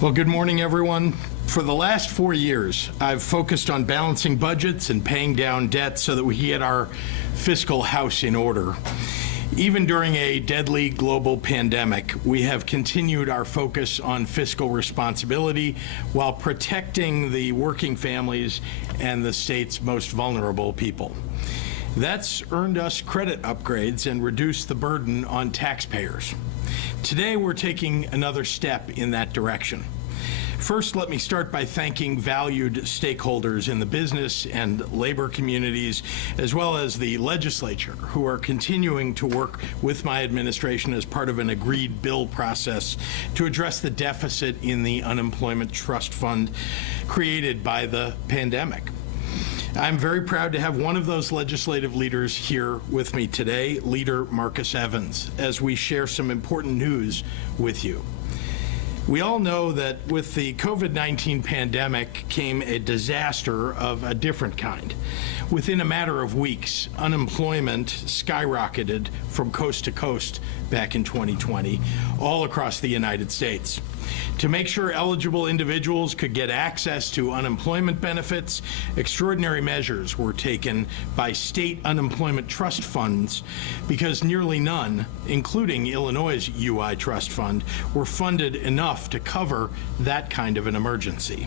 Well, good morning, everyone. For the last 4 years, I've focused on balancing budgets and paying down debt so that we can get our fiscal house in order. Even during a deadly global pandemic, we have continued our focus on fiscal responsibility while protecting the working families and the state's most vulnerable people. That's earned us credit upgrades and reduced the burden on taxpayers. Today, we're taking another step in that direction. First, let me start by thanking valued stakeholders in the business and labor communities, as well as the legislature, who are continuing to work with my administration as part of an agreed bill process to address the deficit in the unemployment trust fund created by the pandemic. I'm very proud to have one of those legislative leaders here with me today, Leader Marcus Evans, as we share some important news with you. We all know that with the COVID-19 pandemic came a disaster of a different kind. Within a matter of weeks, unemployment skyrocketed from coast to coast back in 2020, all across the United States. To make sure eligible individuals could get access to unemployment benefits, extraordinary measures were taken by state unemployment trust funds because nearly none, including Illinois' UI Trust Fund, were funded enough to cover that kind of an emergency.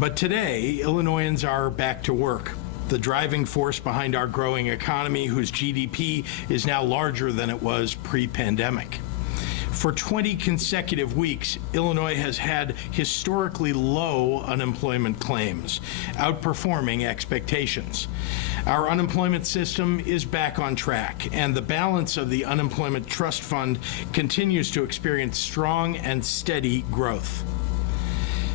But today, Illinoisans are back to work, the driving force behind our growing economy, whose GDP is now larger than it was pre-pandemic. For 20 consecutive weeks, Illinois has had historically low unemployment claims, outperforming expectations. Our unemployment system is back on track, and the balance of the Unemployment Trust Fund continues to experience strong and steady growth.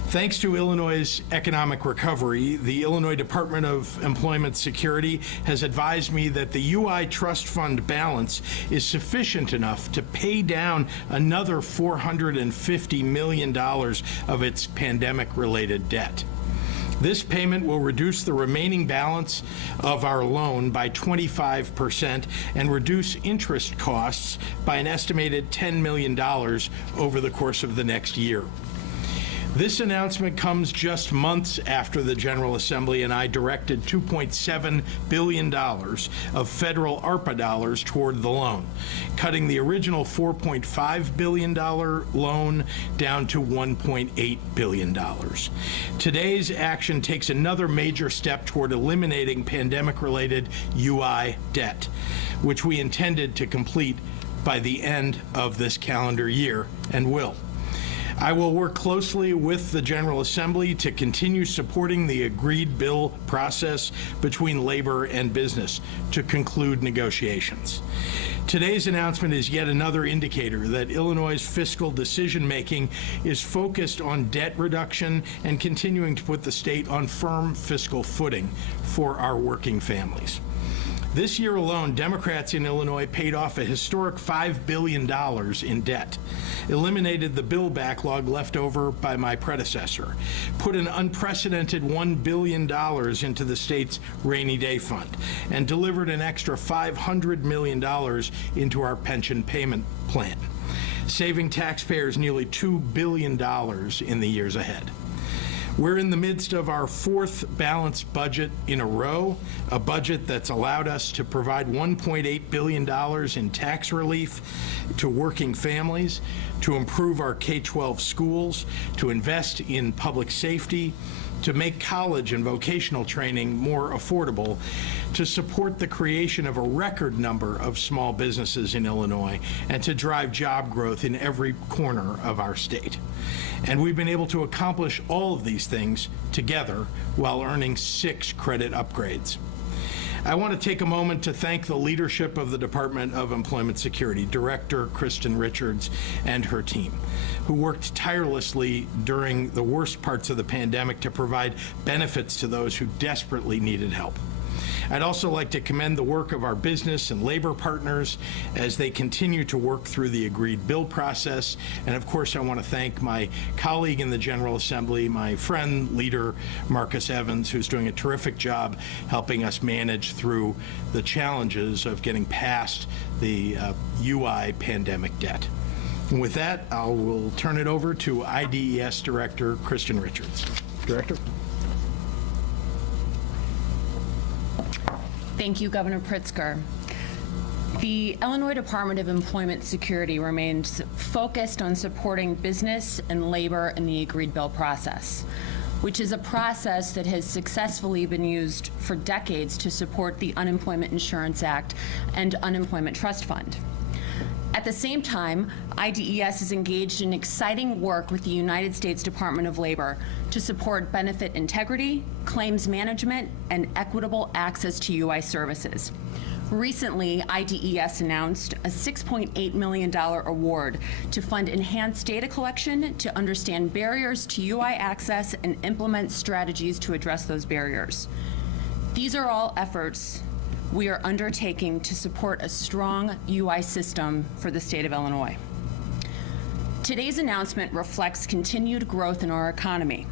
Thanks to Illinois' economic recovery, the Illinois Department of Employment Security has advised me that the UI Trust Fund balance is sufficient enough to pay down another $450 million of its pandemic-related debt. This payment will reduce the remaining balance of our loan by 25% and reduce interest costs by an estimated $10 million over the course of the next year. This announcement comes just months after the General Assembly and I directed $2.7 billion of federal ARPA dollars toward the loan, cutting the original $4.5 billion loan down to $1.8 billion. Today's action takes another major step toward eliminating pandemic-related UI debt, which we intended to complete by the end of this calendar year and will. I will work closely with the General Assembly to continue supporting the agreed bill process between labor and business to conclude negotiations. Today's announcement is yet another indicator that Illinois' fiscal decision-making is focused on debt reduction and continuing to put the state on firm fiscal footing for our working families. This year alone, Democrats in Illinois paid off a historic $5 billion in debt, eliminated the bill backlog left over by my predecessor, put an unprecedented $1 billion into the state's rainy day fund, and delivered an extra $500 million into our pension payment plan, saving taxpayers nearly $2 billion in the years ahead. We're in the midst of our fourth balanced budget in a row, a budget that's allowed us to provide $1.8 billion in tax relief to working families, to improve our K-12 schools, to invest in public safety, to make college and vocational training more affordable, to support the creation of a record number of small businesses in Illinois, and to drive job growth in every corner of our state. And we've been able to accomplish all of these things together while earning 6 credit upgrades. I want to take a moment to thank the leadership of the Department of Employment Security, Director Kristen Richards and her team, who worked tirelessly during the worst parts of the pandemic to provide benefits to those who desperately needed help. I'd also like to commend the work of our business and labor partners as they continue to work through the agreed bill process. And of course, I want to thank my colleague in the General Assembly, my friend, Leader Marcus Evans, who's doing a terrific job helping us manage through the challenges of getting past the UI pandemic debt. And with that, I will turn it over to IDES Director Christian Richards. Director. Thank you, Governor Pritzker. The Illinois Department of Employment Security remains focused on supporting business and labor in the agreed bill process, which is a process that has successfully been used for decades to support the Unemployment Insurance Act and Unemployment Trust Fund. At the same time, IDES is engaged in exciting work with the United States Department of Labor to support benefit integrity, claims management, and equitable access to UI services. Recently, IDES announced a $6.8 million award to fund enhanced data collection to understand barriers to UI access and implement strategies to address those barriers. These are all efforts we are undertaking to support a strong UI system for the state of Illinois. Today's announcement reflects continued growth in our economy.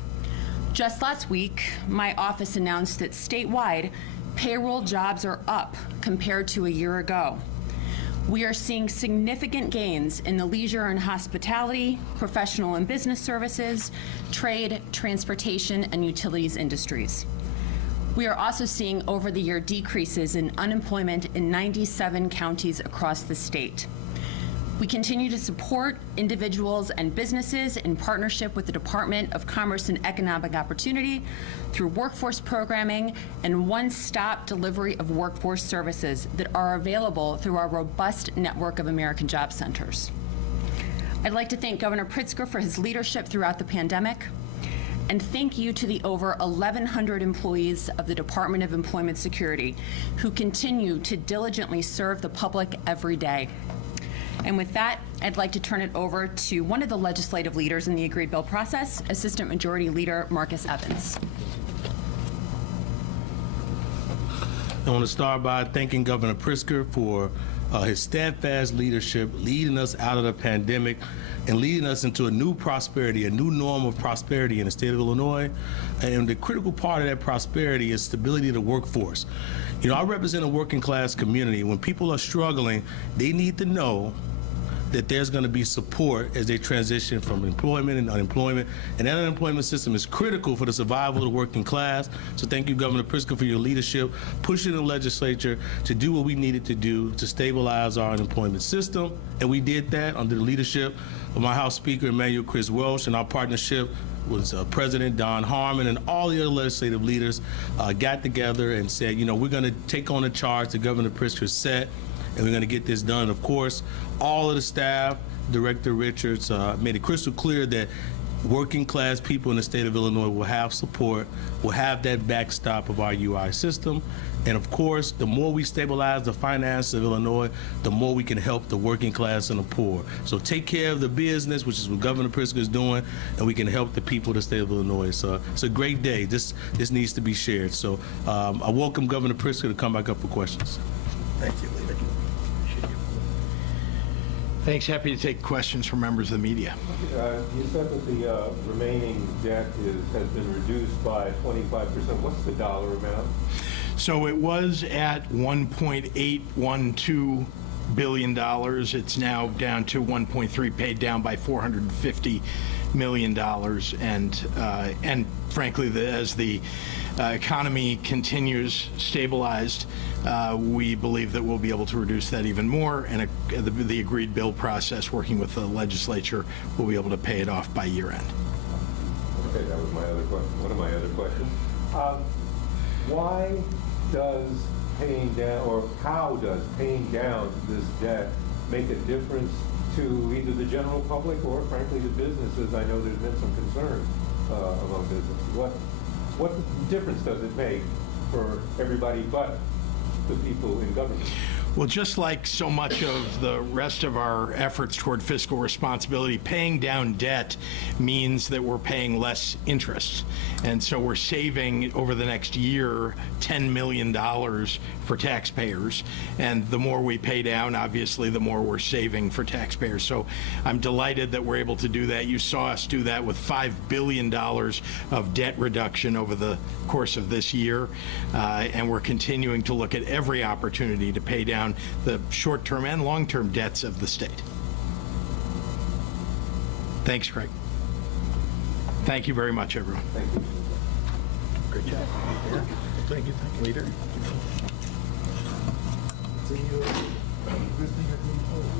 Just last week, my office announced that statewide, payroll jobs are up compared to a year ago. We are seeing significant gains in the leisure and hospitality, professional and business services, trade, transportation, and utilities industries. We are also seeing over-the-year decreases in unemployment in 97 counties across the state. We continue to support individuals and businesses in partnership with the Department of Commerce and Economic Opportunity through workforce programming and one-stop delivery of workforce services that are available through our robust network of American Job Centers. I'd like to thank Governor Pritzker for his leadership throughout the pandemic, and thank you to the over 1,100 employees of the Department of Employment Security who continue to diligently serve the public every day. And with that, I'd like to turn it over to one of the legislative leaders in the agreed bill process, Assistant Majority Leader Marcus Evans. I want to start by thanking Governor Pritzker for his steadfast leadership, leading us out of the pandemic and leading us into a new prosperity, a new norm of prosperity in the state of Illinois. And the critical part of that prosperity is stability of the workforce. You know, I represent a working class community. When people are struggling, they need to know that there's going to be support as they transition from employment and unemployment. And that unemployment system is critical for the survival of the working class. So thank you, Governor Pritzker, for your leadership, pushing the legislature to do what we needed to do to stabilize our unemployment system. And we did that under the leadership of my House Speaker, Emmanuel Chris Welch, and our partnership was President Don Harmon and all the other legislative leaders got together and said, you know, we're going to take on the charge that Governor Pritzker set, and we're going to get this done. Of course, all of the staff, Director Richards, made it crystal clear that working class people in the state of Illinois will have support, will have that backstop of our UI system. And of course, the more we stabilize the finances of Illinois, the more we can help the working class and the poor. So take care of the business, which is what Governor Pritzker is doing, and we can help the people of the state of Illinois. So it's a great day. This needs to be shared. So I welcome Governor Pritzker to come back up for questions. Thank you, Leader. Thanks. Happy to take questions from members of the media. You said that the remaining debt has been reduced by 25%. What's the dollar amount? So it was at $1.812 billion. It's now down to 1.3, paid down by $450 million. And frankly, as the economy continues stabilized, we believe that we'll be able to reduce that even more. And the agreed bill process, working with the legislature, will be able to pay it off by year end. Okay, that was my other question. One of my other questions. Why does paying down, or how does paying down this debt make a difference to either the general public or, frankly, the businesses? I know there's been some concern among businesses. What difference does it make for everybody but the people in government? Well, just like so much of the rest of our efforts toward fiscal responsibility, paying down debt means that we're paying less interest. And so we're saving over the next year $10 million for taxpayers. And the more we pay down, obviously, the more we're saving for taxpayers. So I'm delighted that we're able to do that. You saw us do that with $5 billion of debt reduction over the course of this year. And we're continuing to look at every opportunity to pay down the short-term and long-term debts of the state. Thanks, Greg. Thank you very much, everyone. Thank you. Great job. Thank you, leader. See you. Good thing I didn't vote.